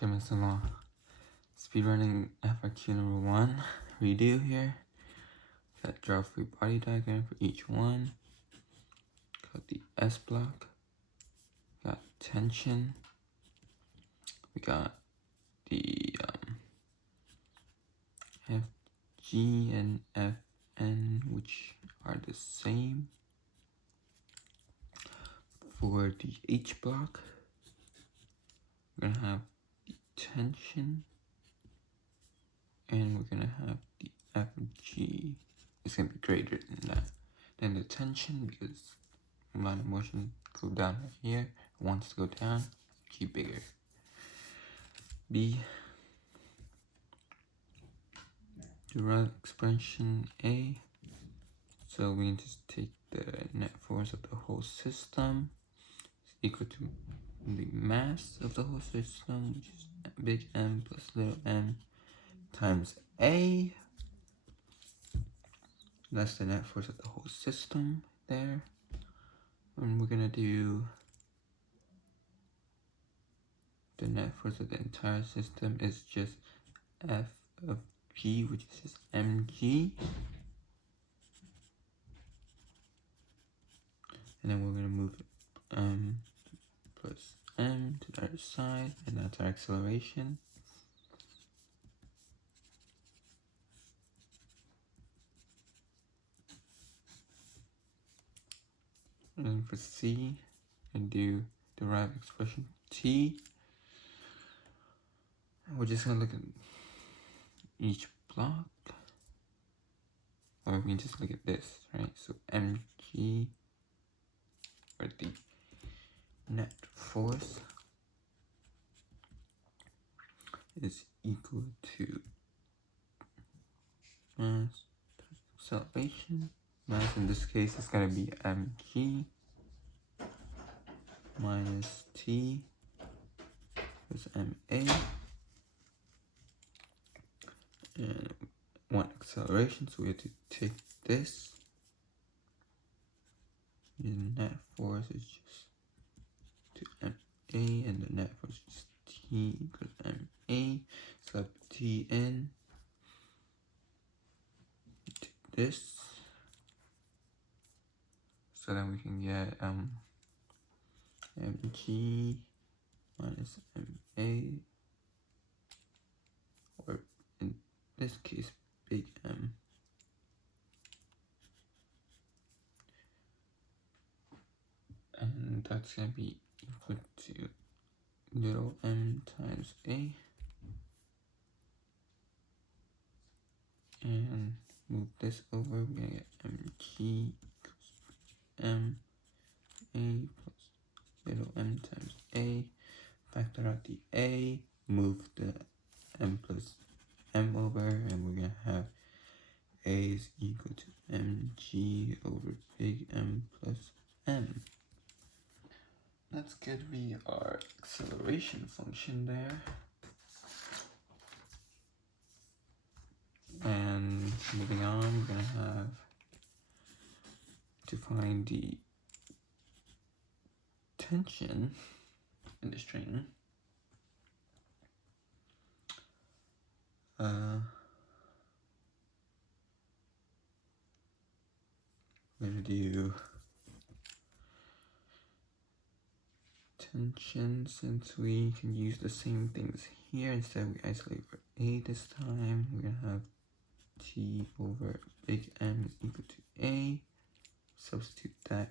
Coming along. Speedrunning FRQ number 1. Redo here. Got draw free body diagram for each one. Got the S block. Got tension. We got the FG and FN, which are the same. For the H block, we're gonna have the tension, and we're gonna have the FG. It's gonna be greater than the tension, because line of motion go down right here. It wants to go down, G bigger. B, derive expression A. So we need to take the net force of the whole system is equal to the mass of the whole system, which is big M plus little m times A. That's the net force of the whole system there. And we're gonna do the net force of the entire system is just F of G, which is just mg. And then we're gonna move plus m to the other side, and that's our acceleration. And then for C, and do derive expression T. We're just gonna look at each block, or we can just look at this, right? So mg, or the net force, is equal to mass acceleration. Mass in this case is going to be mg minus t plus ma, and one acceleration, so we have to take this. The net force is just to ma, and the net force is t equals ma, sub tn. Take this, so then we can get mg minus ma, or in this case big M, and that's going to be equal to little m times a, and move this over, we're going to get mg equals m a plus little m times a. Factor out the a, move the m plus m over, and we're going to have a is equal to mg over big M plus m. Let's get our acceleration function there. And moving on, we're going to have to find the tension in the string. We're going to do tension, since we can use the same things here. Instead we isolate for a this time. We're going to have t over big M is equal to a. Substitute that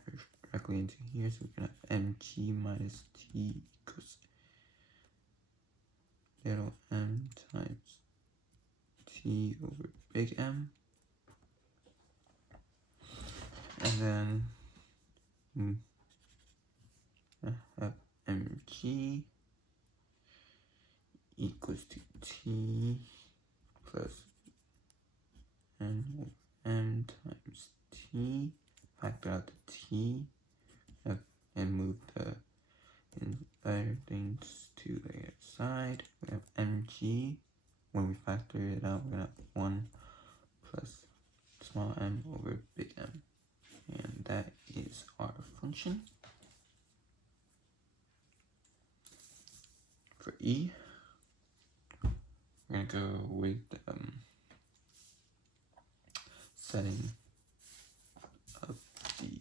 directly into here, so we're going to have mg minus t equals little m times t over big M. And then I have mg equals to t plus n over m times t. Factor out the t and move the entire things to the other side. We have mg. When we factor it out, we're going to have 1 plus small m over big M. And that is our function. For E, we're gonna go with setting of the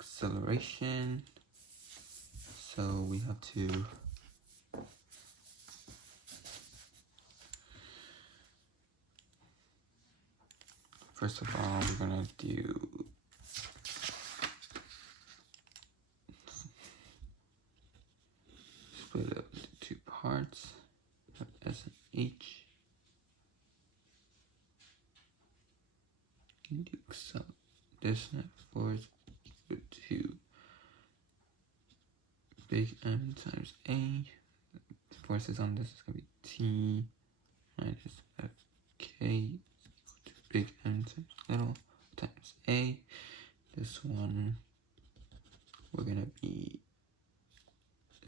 acceleration. So we have to first of all, we're gonna do split up into two parts, have S and H. And do this force equal to big M times A. The forces on this is gonna be T minus Fk equal to big M times little times A. This one we're gonna be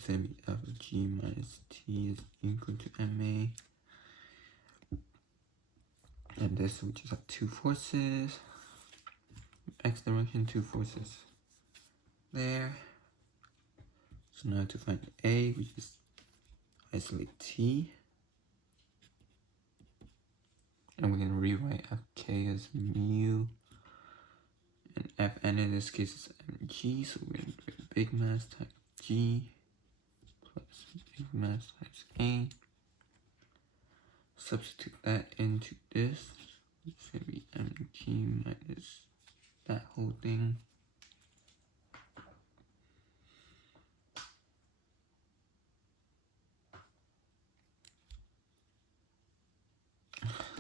F of G minus T is equal to MA. And this we just have two forces. X direction, two forces there. So now to find A, we just isolate T. And we're gonna rewrite Fk as mu. And Fn in this case is mg, so we're gonna do big mass times G plus big mass times A. Substitute that into this, which should be mg minus that whole thing.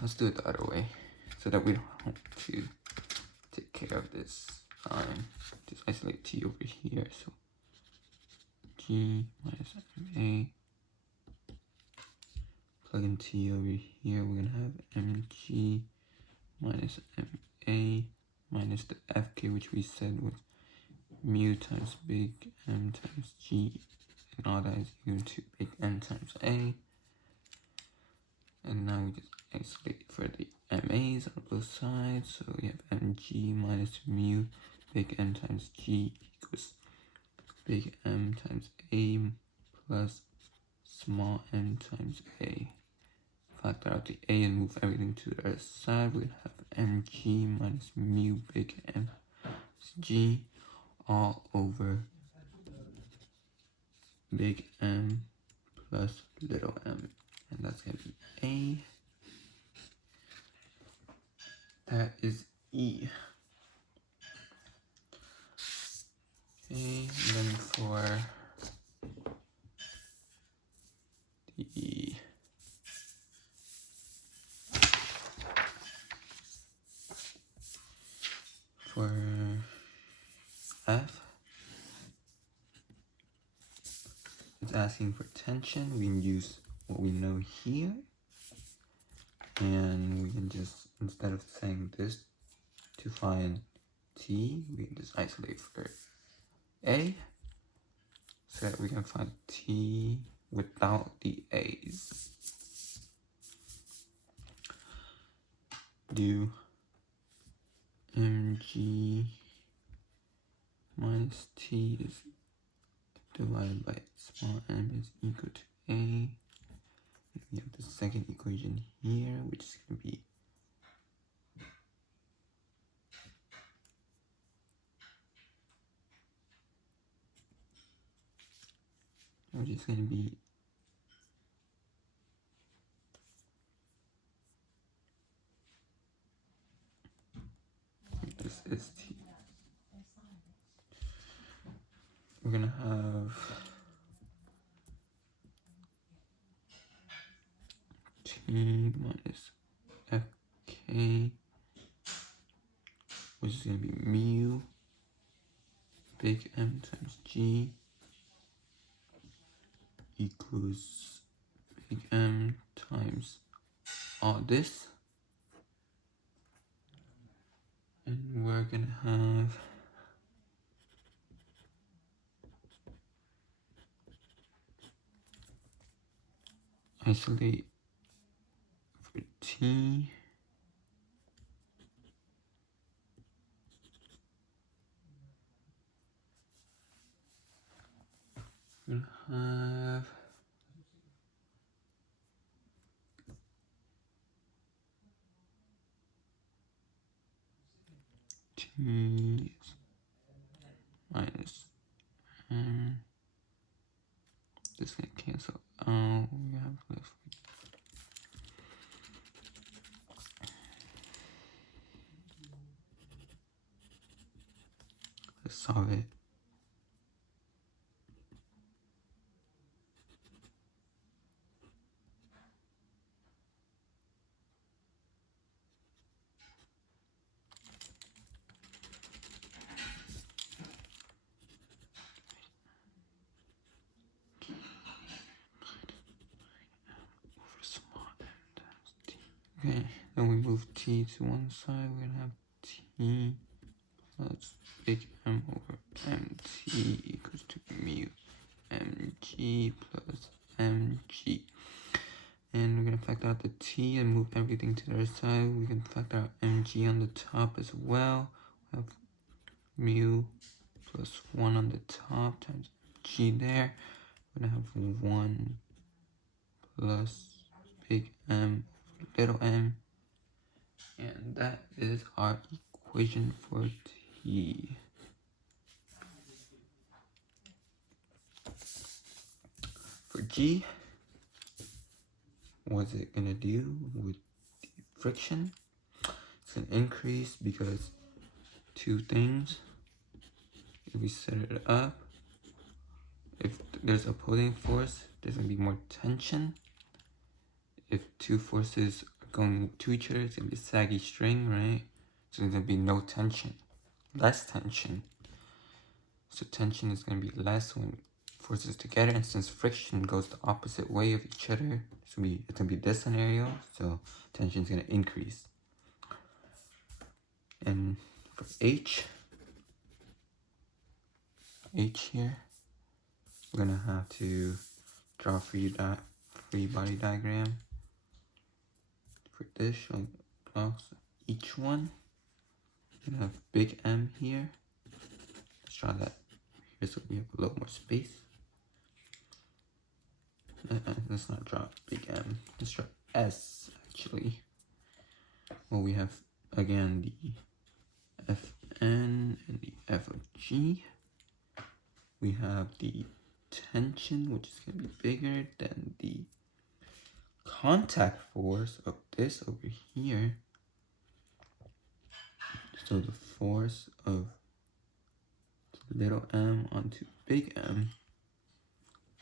Let's do it the other way, so that we don't have to take care of this. Just isolate T over here, so G minus MA. Plug in T over here, we're gonna have mg minus MA minus the Fk, which we said was mu times big M times G, and all that is equal to big M times A. And now we just isolate for the MAs on both sides, so we have mg minus mu big M times G equals big M times A plus small m times A. Factor out the A and move everything to the other side. We're gonna have mg minus mu big M G all over big M plus little m. And that's gonna be A. That is E. Okay, and then for the F, it's asking for tension. We can use what we know here, and we can just, instead of saying this to find T, we can just isolate for A, so that we can find T without the A's. Do mg minus T is divided by small m is equal to A. And we have the second equation here, which is going to be this is T. We're gonna have T minus Fk, which is gonna be mu big M times G equals big M times all this. And we're gonna have isolate for T. We're gonna have t minus m. This can cancel out. We have left. Let's solve it. Okay, then we move t to one side. We're gonna have t plus big M over mt equals to mu mg plus mg. And we're gonna factor out the t and move everything to the other side. We can factor out mg on the top as well. We have mu plus 1 on the top times g there. We're gonna have 1 plus big M little m. And that is our equation for t. For g, what's it gonna do with the friction? It's gonna increase because two things. If we set it up, if there's opposing force, there's gonna be more tension. If two forces are going to each other, it's gonna be a saggy string, right? So there's gonna be no tension, less tension. So tension is gonna be less when forces together, and since friction goes the opposite way of each other, it's gonna be this scenario, so tension is gonna increase. And for H here, we're gonna have to draw a free body diagram for this, showing blocks each one. We're gonna have big M here. Let's draw that here so we have a little more space. Let's not draw big M. Let's draw S actually. Well, we have again the Fn and the F of G. We have the tension, which is going to be bigger than the contact force of this over here. So the force of little m onto big M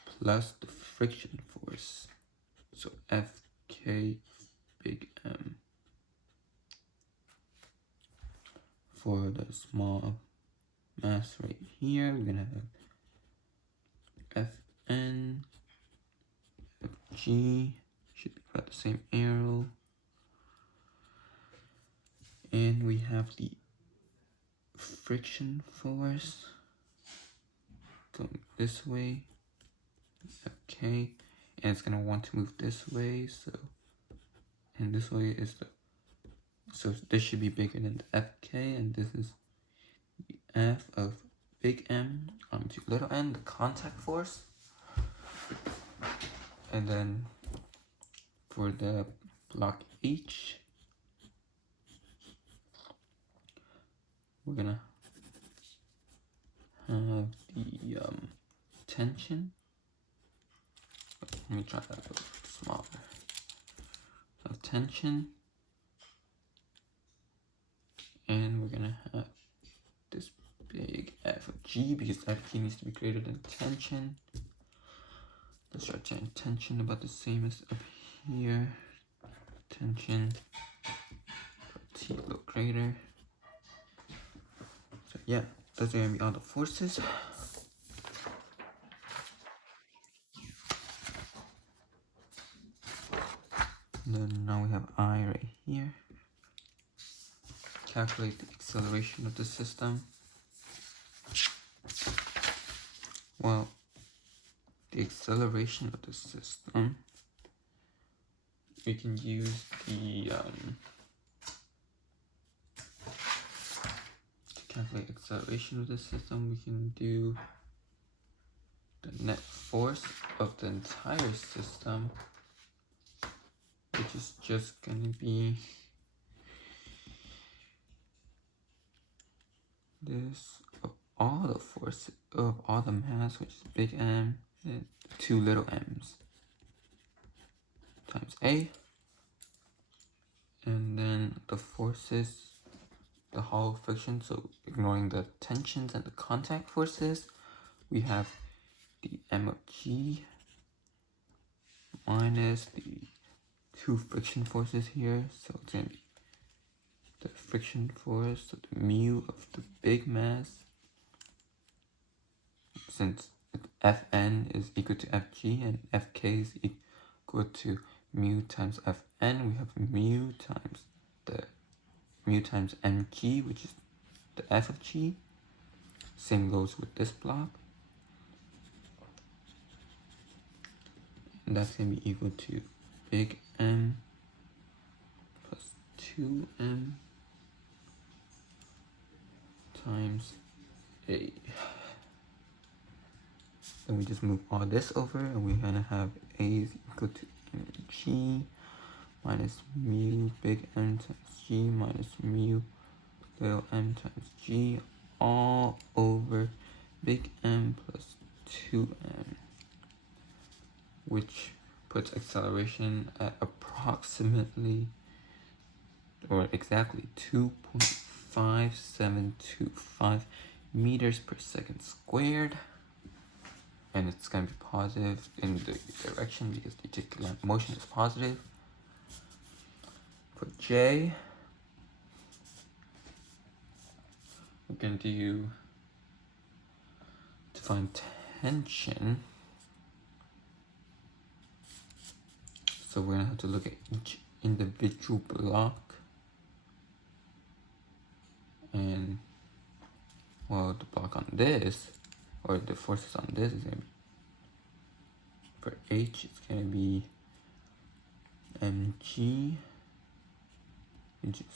plus the friction force. So Fk big M. For the small mass right here, we're gonna have Fn, Fg, should be about the same arrow. And we have the friction force going this way, Fk, and it's gonna want to move this way, so, and this way is so this should be bigger than the Fk, and this is the F of big M onto little n, the contact force. And then for the block H, we're gonna have the tension. Let me try that a little smaller. Of tension. And we're gonna have this big F of G because Fg needs to be greater than tension. Let's try tension about the same as up here. Tension T a little greater. So yeah, those are gonna be all the forces. And then now we have I right here. Calculate the acceleration of the system. Well, the acceleration of the system, we can use the to calculate acceleration of the system, we can do the net force of the entire system, which is just gonna be this of all the forces of all the mass, which is big M, and two little m's times A, and then the forces, the Hall friction, so ignoring the tensions and the contact forces, we have the M of G minus the two friction forces here, so it's going to be the friction force, so the mu of the big mass, since Fn is equal to Fg and Fk is equal to mu times Fn, we have mu times mg, which is the F of G. Same goes with this block. And that's going to be equal to big M plus 2M times A. Then we just move all this over, and we're going to have A is equal to mg minus mu big M times G minus mu little m times G all over big M plus 2M, which puts acceleration at approximately or exactly 2.5725 meters per second squared. And it's going to be positive in the direction because the reticular motion is positive. For J, we're going to find tension. So we're going to have to look at each individual block. And, well, the block on this, or the forces on this is going to be, for H, it's going to be mg, which is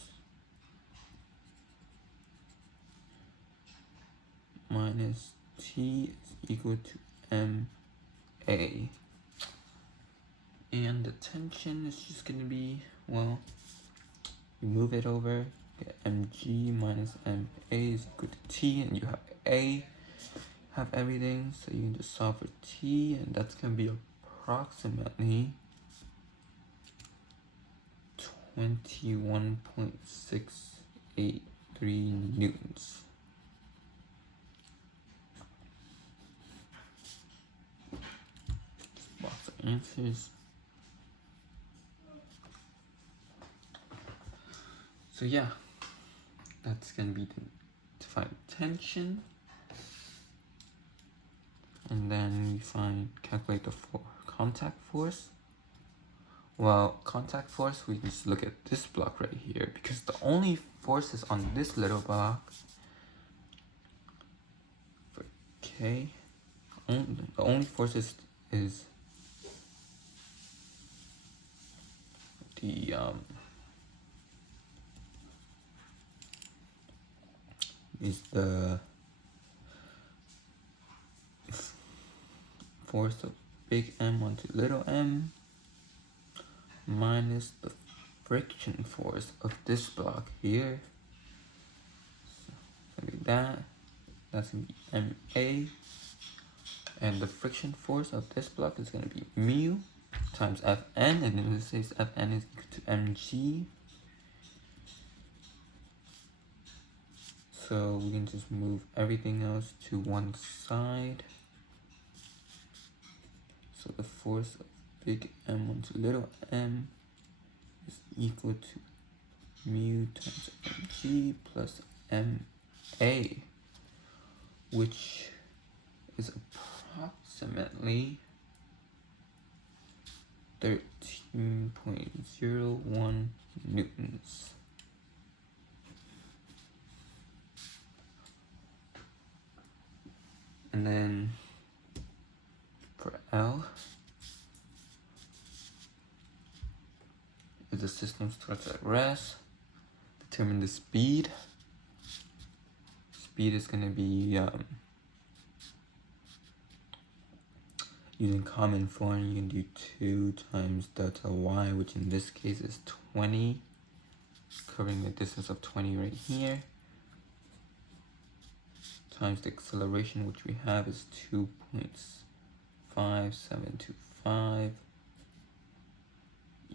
minus T is equal to ma. And the tension is just going to be, well, you move it over, get mg minus ma is equal to T, and you have A, have everything, so you can just solve for T, and that's going to be approximately 21.683 newtons. Just box of answers. So yeah, that's going to be to find tension. And then we calculate the contact force. Well, contact force, we can just look at this block right here, because the only forces on this little block for K, the only forces is the force of big M onto little m minus the friction force of this block here. So it's gonna be that's gonna be ma, and the friction force of this block is gonna be mu times Fn, and in this case Fn is equal to mg. So we can just move everything else to one side. So the force of big M onto little m is equal to mu times mg plus ma, which is approximately 13.01 newtons. And then for L, if the system starts at rest, determine the speed. Speed is going to be using common form. You can do 2 times delta y, which in this case is 20, covering the distance of 20 right here. times the acceleration, which we have is 2.5725,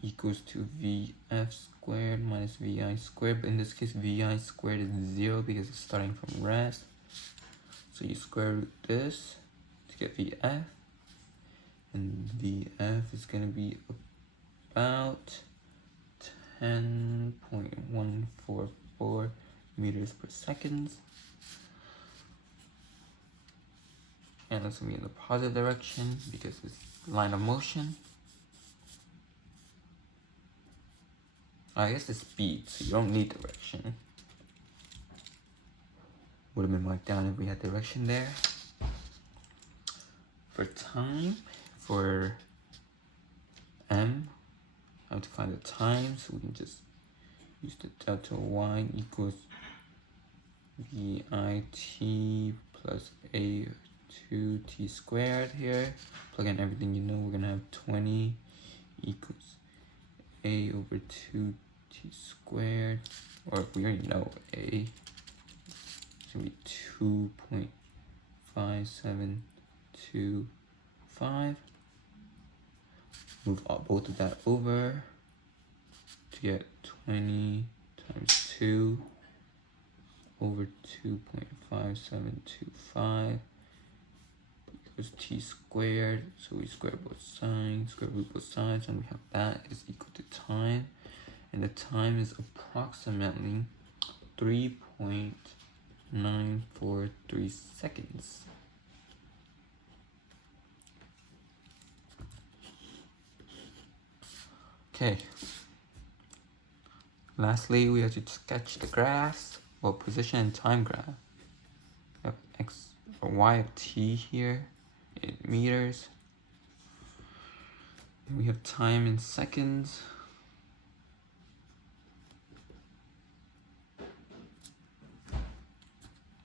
equals to Vf squared minus Vi squared. But in this case, Vi squared is 0 because it's starting from rest. So you square root this to get Vf. And Vf is going to be about 10.144 meters per second. And that's going to be in the positive direction because it's line of motion. I guess it's speed, so you don't need direction. Would have been marked down if we had direction there. For time, for m, I have to find the time, so we can just use the delta y equals VIT plus A2t squared here. Plug in everything you know, we're going to have 20 equals A over 2t squared, or if we already know A, it's going to be 2.5725. Move both of that over to get 20 times 2 over 2.5725 equals t squared. So we square both sides, square root both sides, and we have that is equal to time. And the time is approximately 3.943 seconds. Okay. Lastly, we have to sketch the graphs, well, position and time graph. We have x or y of t here in meters. And we have time in seconds.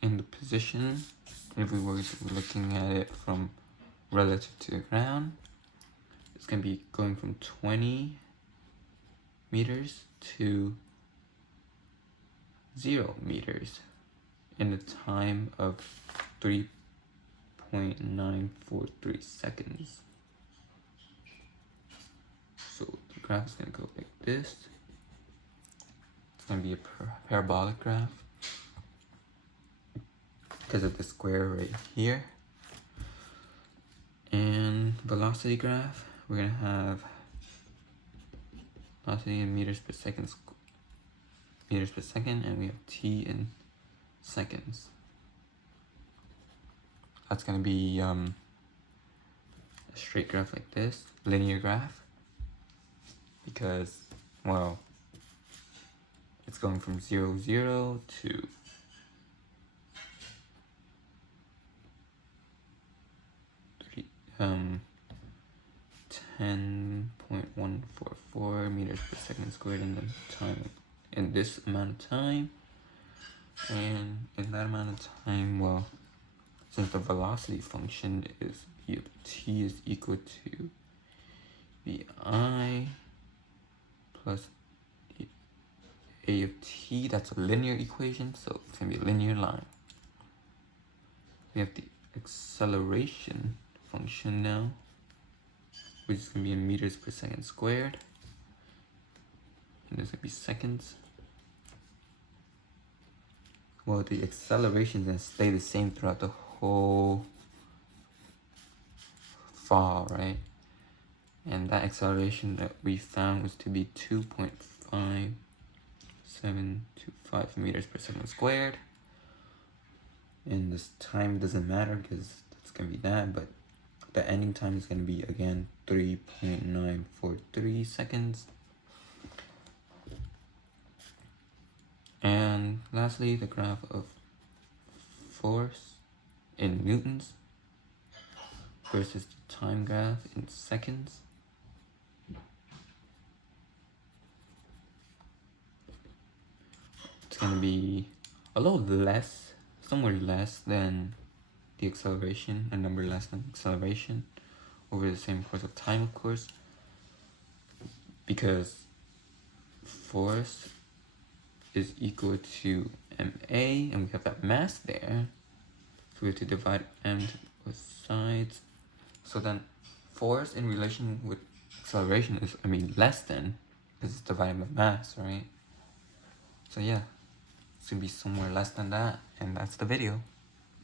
In the position, if we were looking at it from relative to the ground, it's going to be going from 20 meters to 0 meters in a time of 3.943 seconds. So the graph is going to go like this. It's going to be a parabolic graph because of the square right here. And velocity graph, we're going to have velocity in meters per second, and we have t in seconds. That's going to be a straight graph like this, linear graph, because, well, it's going from 0, 0 to 10.144 meters per second squared in the time, in this amount of time. And in that amount of time, well, since the velocity function is v of t is equal to vi plus a of t, that's a linear equation, so it's going to be a linear line. We have the acceleration function now, which is going to be in meters per second squared, and this going to be seconds. Well, the acceleration is going to stay the same throughout the whole fall, right? And that acceleration that we found was to be 2.5725 meters per second squared. And this time doesn't matter because it's going to be that, but the ending time is going to be, again, 3.943 seconds. And lastly, the graph of force in newtons versus the time graph in seconds. It's going to be a little less, somewhere less than the acceleration, a number less than acceleration over the same course of time, of course, because force is equal to ma, and we have that mass there, we have to divide m to both sides. So then force in relation with acceleration is, less than, because it's divided by mass, right? So yeah, it's gonna be somewhere less than that, and that's the video.